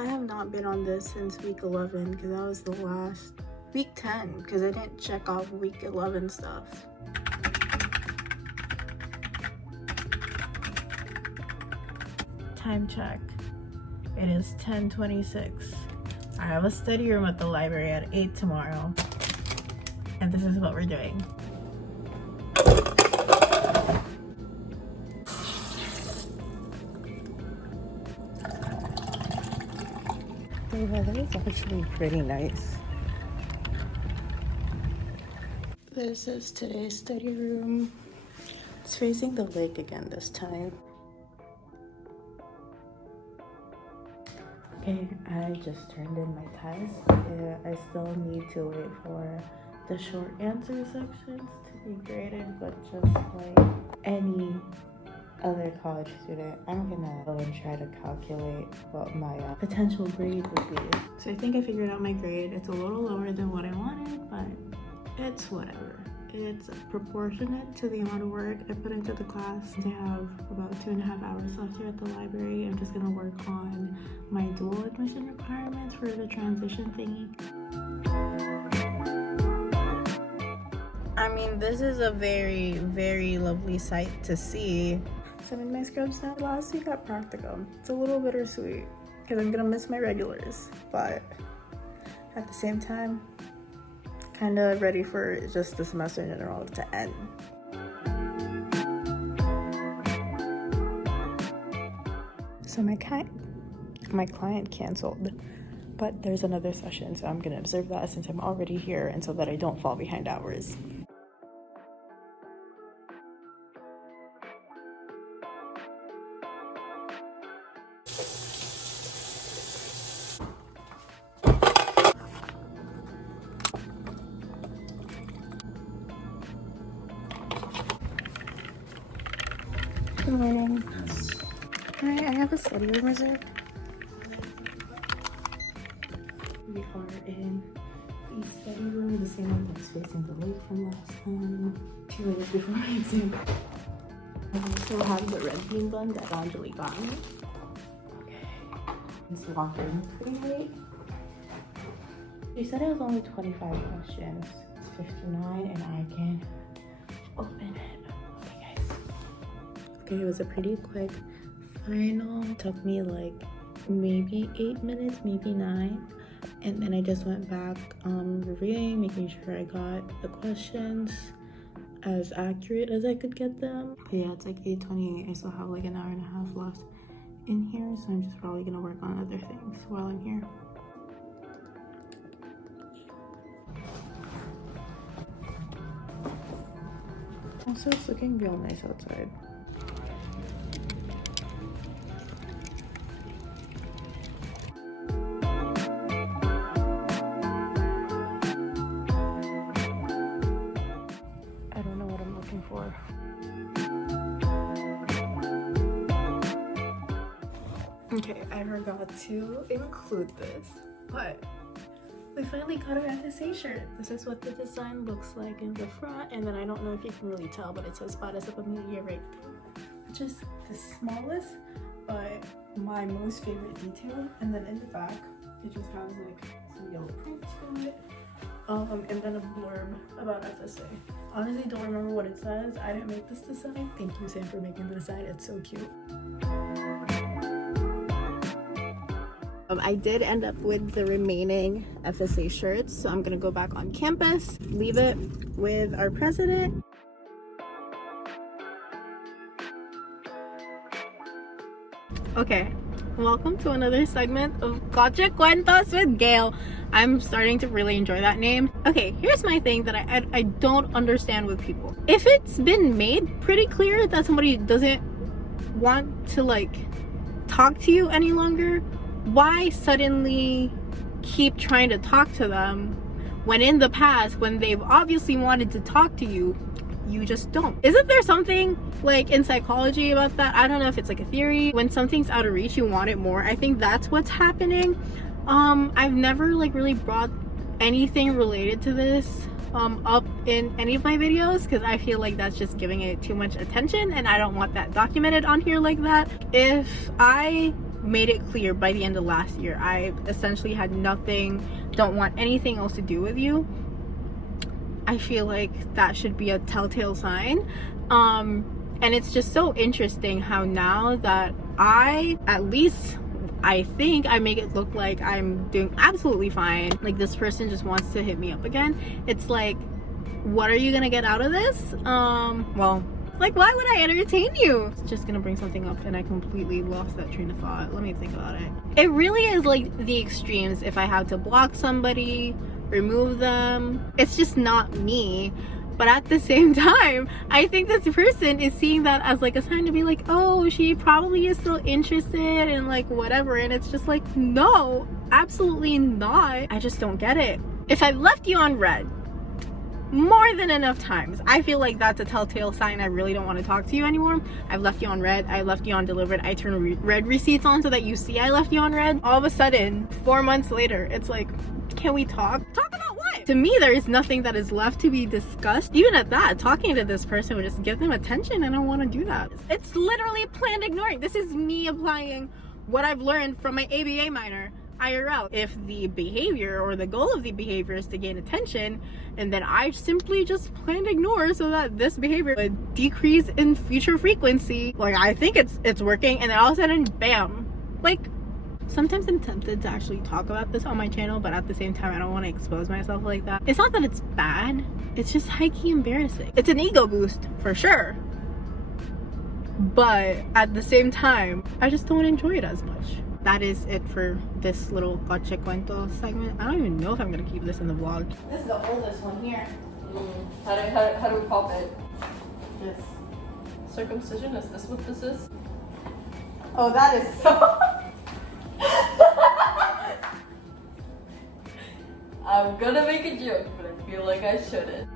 I have not been on this since week 11 because that was the last week 10 because I didn't check off week 11 stuff. Time check. It is 10:26. I have a study room at the library at 8 tomorrow. And this is what we're doing. The weather is actually pretty nice. This is today's study room. It's facing the lake again this time. Okay, I just turned in my test. I still need to wait for the short answer sections to be graded, but just like any other college student, I'm gonna go and try to calculate what my potential grade would be. So I think I figured out my grade. It's a little lower than what I wanted, but it's whatever. It's proportionate to the amount of work I put into the class. I have about 2.5 hours left here at the library. I'm just gonna work on my dual admission requirements for the transition thingy. I mean, this is a very, very lovely sight to see. So I'm in my scrubs now. Last week at practicum. It's a little bittersweet because I'm gonna miss my regulars, but at the same time, kind of ready for just the semester in general to end. So my client canceled, but there's another session, so I'm gonna observe that since I'm already here and so that I don't fall behind hours. Good morning. Hi, I have a study room reserved. We are in the study room, the same one that's facing the lake from last time, 2 minutes before my exam. I also have the red bean bun that Anjali got me. Okay. This walked in pretty late. She said it was only 25 questions. It's 59 and I can open it. Okay, it was a pretty quick final. It took me like maybe 8 minutes, maybe 9. And then I just went back reviewing, making sure I got the questions as accurate as I could get them. But yeah, it's like 8:28. I still have like an hour and a half left in here, so I'm just probably gonna work on other things while I'm here. Also, it's looking real nice outside. For. Okay, I forgot to include this, but we finally got our FSA shirt. This is what the design looks like in the front, and then I don't know if you can really tell, but it says Para sa Pamilya right there, which is the smallest, but my most favorite detail. And then in the back, it just has like some yellow print to it. And then a blurb about FSA. Honestly, don't remember what it says. I didn't make this design. Thank you, Sam, for making the design. It's so cute. I did end up with the remaining FSA shirts, so I'm gonna go back on campus, leave it with our president. Okay, welcome to another segment of Koche Cuentos with Gail. I'm starting to really enjoy that name. Okay, here's my thing that I don't understand with people. If it's been made pretty clear that somebody doesn't want to like talk to you any longer, why suddenly keep trying to talk to them when in the past, when they've obviously wanted to talk to you, you just don't? Isn't there something like in psychology about that? I don't know if it's like a theory. When something's out of reach, you want it more. I think that's what's happening. I've never like really brought anything related to this up in any of my videos because I feel like that's just giving it too much attention and I don't want that documented on here like that. If I made it clear by the end of last year I essentially had nothing, don't want anything else to do with you, I feel like that should be a telltale sign. And it's just so interesting how now that I think I make it look like I'm doing absolutely fine, like this person just wants to hit me up again. It's like, what are you gonna get out of this? Well, like, why would I entertain you? It's just gonna bring something up and I completely lost that train of thought. Let me think about it. It really is like the extremes. If I have to block somebody, remove them, it's just not me. But at the same time, I think this person is seeing that as like a sign to be like, oh, she probably is still interested in like whatever. And it's just like, no, absolutely not. I just don't get it. If I've left you on red more than enough times, I feel like that's a telltale sign I really don't want to talk to you anymore. I've left you on red, I left you on delivered, I turn red receipts on so that you see I left you on red. All of a sudden, 4 months later, it's like, can we talk? Talk about what? To me, there is nothing that is left to be discussed. Even at that, talking to this person would just give them attention. I don't want to do that. It's literally planned ignoring. This is me applying what I've learned from my ABA minor IRL. If the behavior or the goal of the behavior is to gain attention, and then I simply just planned ignore so that this behavior would decrease in future frequency. Like, I think it's working, and then all of a sudden, bam. Like, sometimes I'm tempted to actually talk about this on my channel, but at the same time, I don't want to expose myself like that. It's not that it's bad, it's just high-key embarrassing. It's an ego boost, for sure. But at the same time, I just don't enjoy it as much. That is it for this little Coche Cuento segment. I don't even know if I'm gonna keep this in the vlog. This is the oldest one here. How do we pop it? This. Circumcision? Is this what this is? Oh, that is so... I'm gonna make a joke, but I feel like I shouldn't.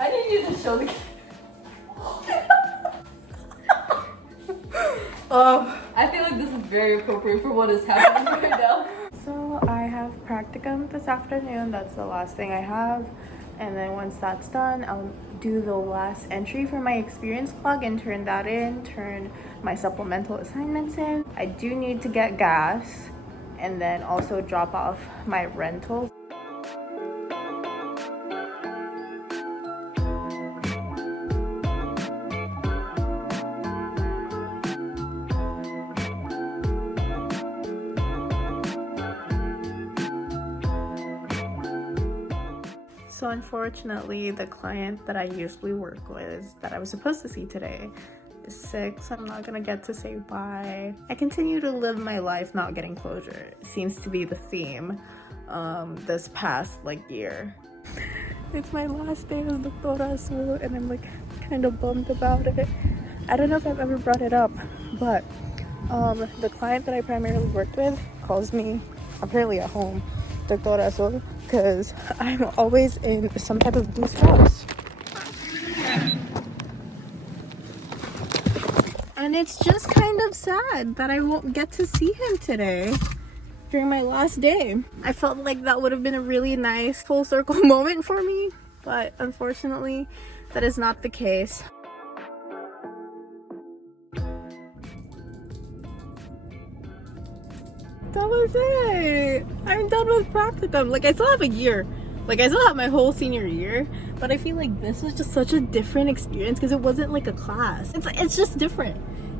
I need you to show the I feel like this is very appropriate for what is happening right now. So I have practicum this afternoon. That's the last thing I have. And then once that's done, I'll do the last entry for my experience log and turn that in, turn my supplemental assignments in. I do need to get gas and then also drop off my rental. So unfortunately, the client that I usually work with, that I was supposed to see today, is sick, so I'm not gonna get to say bye. I continue to live my life not getting closure. It seems to be the theme this past year. It's my last day as Doctora Azul, and I'm kind of bummed about it. I don't know if I've ever brought it up, but the client that I primarily worked with calls me, apparently at home, Doctora Azul, because I'm always in some type of loose jobs. And it's just kind of sad that I won't get to see him today during my last day. I felt like that would have been a really nice full circle moment for me, but unfortunately, that is not the case. That was it. I'm done with practicum. I still have a year. I still have my whole senior year, but I feel like this was just such a different experience because it wasn't like a class. It's just different.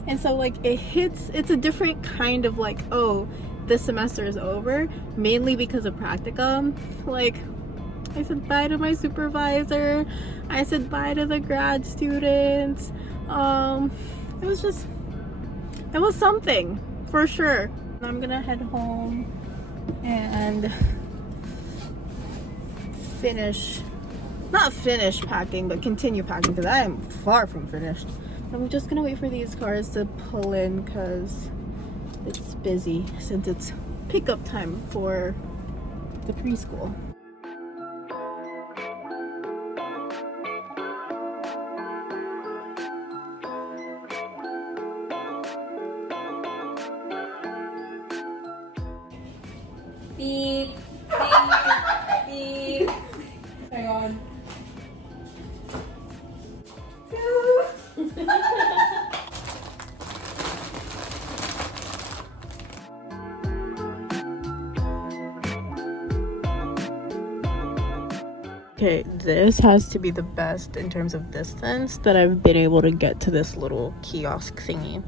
And so it's a different kind of oh, this semester is over, mainly because of practicum. I said bye to my supervisor. I said bye to the grad students. It was something for sure. I'm gonna head home and not finish packing, but continue packing because I am far from finished. I'm just gonna wait for these cars to pull in because it's busy since it's pickup time for the preschool. Okay, this has to be the best in terms of distance that I've been able to get to this little kiosk thingy.